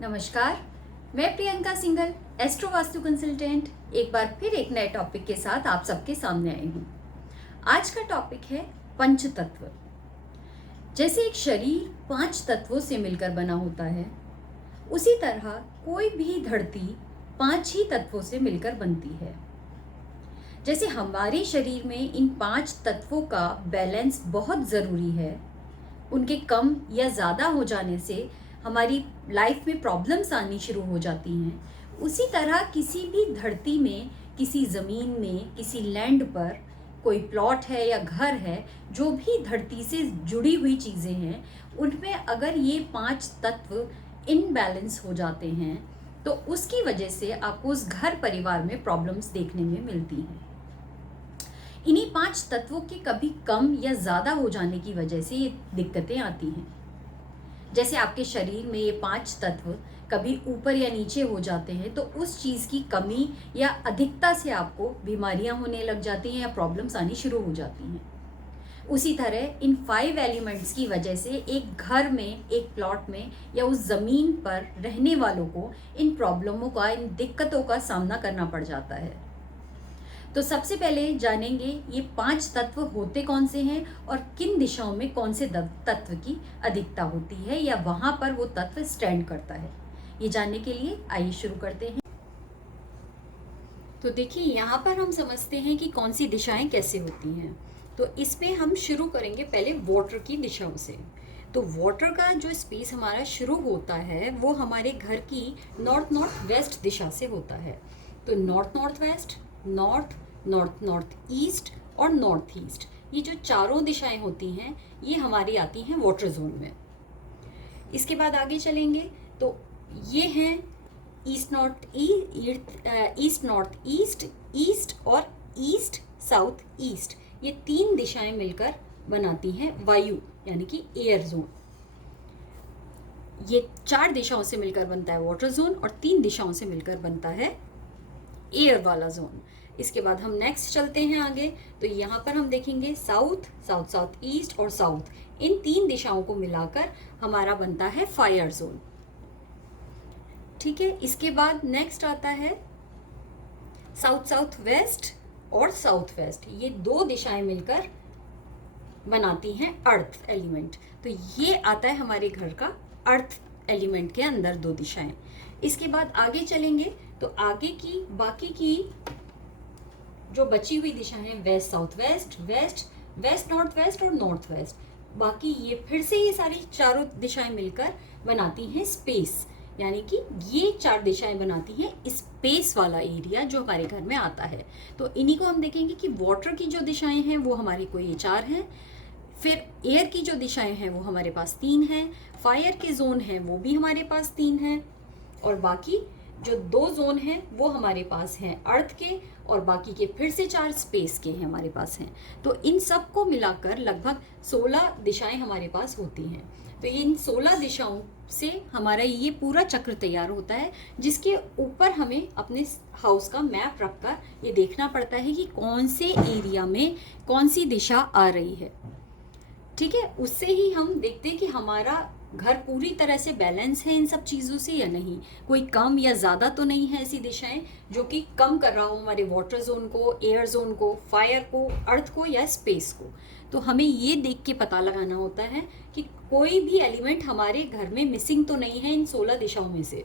नमस्कार, मैं Priyanka Singhal, astro vastu consultant, एक बार फिर एक नए टॉपिक के साथ आप सबके सामने आई हूँ। आज का टॉपिक है पंच तत्व। जैसे एक शरीर 5 तत्वों से मिलकर बना होता है, उसी तरह कोई भी धरती 5 ही तत्वों से मिलकर बनती है। जैसे हमारे शरीर में इन 5 तत्वों का बैलेंस बहुत ज़रूरी है, उनके कम या ज़्यादा हो जाने से हमारी लाइफ में प्रॉब्लम्स आनी शुरू हो जाती हैं। उसी तरह किसी भी धरती में, किसी ज़मीन में, किसी लैंड पर कोई प्लॉट है या घर है, जो भी धरती से जुड़ी हुई चीज़ें हैं, उनमें अगर ये 5 तत्व इनबैलेंस हो जाते हैं तो उसकी वजह से आपको उस घर परिवार में प्रॉब्लम्स देखने में मिलती हैं। इन्हीं 5 तत्वों के कभी कम या ज़्यादा हो जाने की वजह से ये दिक्कतें आती हैं। जैसे आपके शरीर में ये 5 तत्व कभी ऊपर या नीचे हो जाते हैं तो उस चीज़ की कमी या अधिकता से आपको बीमारियां होने लग जाती हैं या प्रॉब्लम्स आनी शुरू हो जाती हैं। उसी तरह इन 5 एलिमेंट्स की वजह से एक घर में, एक प्लॉट में या उस ज़मीन पर रहने वालों को इन प्रॉब्लमों का, इन दिक्कतों का सामना करना पड़ जाता है। तो सबसे पहले जानेंगे ये 5 तत्व होते कौन से हैं और किन दिशाओं में कौन से तत्व की अधिकता होती है या वहां पर वो तत्व स्टैंड करता है। ये जानने के लिए आइए शुरू करते हैं। तो देखिए, यहाँ पर हम समझते हैं कि कौन सी दिशाएं कैसे होती हैं। तो इसमें हम शुरू करेंगे पहले वाटर की दिशाओं से। तो वाटर का जो स्पेस हमारा शुरू होता है वो हमारे घर की नॉर्थ नॉर्थ वेस्ट दिशा से होता है। तो north north west, north, north north east और नॉर्थ ईस्ट, ये जो चारों दिशाएं होती हैं ये हमारी आती हैं वाटर जोन में। इसके बाद आगे चलेंगे तो ये हैं east north east north east, east और ईस्ट साउथ ईस्ट, ये 3 दिशाएं मिलकर बनाती हैं वायु यानी कि एयर जोन। ये 4 दिशाओं से मिलकर बनता है वाटर जोन और 3 दिशाओं से मिलकर बनता है एयर वाला जोन। इसके बाद हम नेक्स्ट चलते हैं आगे। तो यहाँ पर हम देखेंगे साउथ, साउथ साउथ ईस्ट और साउथ, इन 3 दिशाओं को मिलाकर हमारा बनता है फायर जोन। ठीक है, इसके बाद नेक्स्ट आता है साउथ साउथ वेस्ट और साउथ वेस्ट, ये 2 दिशाएं मिलकर बनाती हैं अर्थ एलिमेंट। तो ये आता है हमारे घर का अर्थ एलिमेंट के अंदर 2 दिशाएं। इसके बाद आगे चलेंगे तो आगे की बाकी की जो बची हुई दिशाएं हैं west south west, west west north west और नॉर्थ वेस्ट, बाकी ये फिर से ये सारी चारों दिशाएं मिलकर बनाती हैं स्पेस, यानी कि ये 4 दिशाएं बनाती हैं स्पेस वाला एरिया जो हमारे घर में आता है। तो इन्हीं को हम देखेंगे कि वाटर की जो दिशाएं हैं वो हमारी कोई ये 4 हैं, फिर एयर की जो दिशाएं हैं वो हमारे पास 3 हैं, फायर के जोन हैं वो भी हमारे पास 3 हैं, और बाकी जो 2 जोन हैं वो हमारे पास हैं अर्थ के, और बाकी के फिर से 4 स्पेस के हैं हमारे पास हैं। तो इन सब को मिलाकर लगभग 16 दिशाएं हमारे पास होती हैं। तो इन 16 दिशाओं से हमारा ये पूरा चक्र तैयार होता है, जिसके ऊपर हमें अपने हाउस का मैप रखकर ये देखना पड़ता है कि कौन से एरिया में कौन सी दिशा आ रही है। ठीक है, उससे ही हम देखते हैं कि हमारा घर पूरी तरह से बैलेंस है इन सब चीज़ों से या नहीं, कोई कम या ज़्यादा तो नहीं है ऐसी दिशाएं जो कि कम कर रहा हो हमारे वाटर जोन को, एयर जोन को, फायर को, अर्थ को या स्पेस को। तो हमें ये देख के पता लगाना होता है कि कोई भी एलिमेंट हमारे घर में मिसिंग तो नहीं है इन 16 दिशाओं में से।